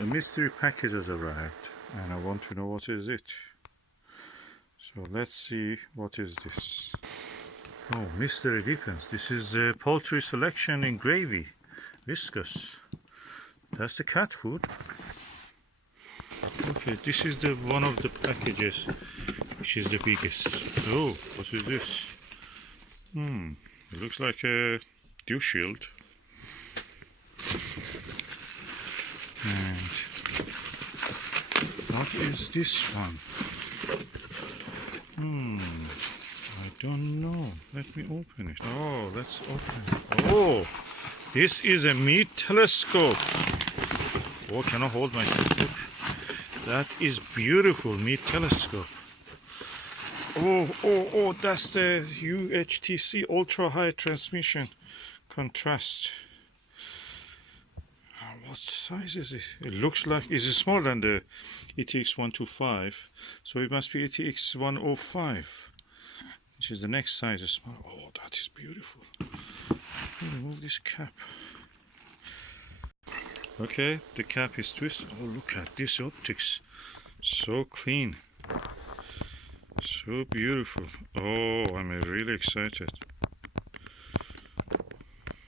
A mystery package has arrived and I want to know what is it. So let's see what is this. Oh, mystery depends. This is poultry selection in gravy. Viscous. That's the cat food. Okay, this is the one of the packages which is the biggest. Oh, what is this? It looks like a dew shield. And what is this one? I don't know. Let me open it. Oh, let's open it. Oh, this is a Meade telescope. Oh, can I hold my telescope? That is beautiful, Meade telescope. Oh, that's the UHTC ultra high transmission contrast. What size is it? It looks like it's smaller than the ETX 125, so it must be ETX 105, which is the next size. Small. Oh, that is beautiful. Remove this cap. Okay, the cap is twisted. Oh, look at this optics. So clean. So beautiful. Oh, I'm really excited.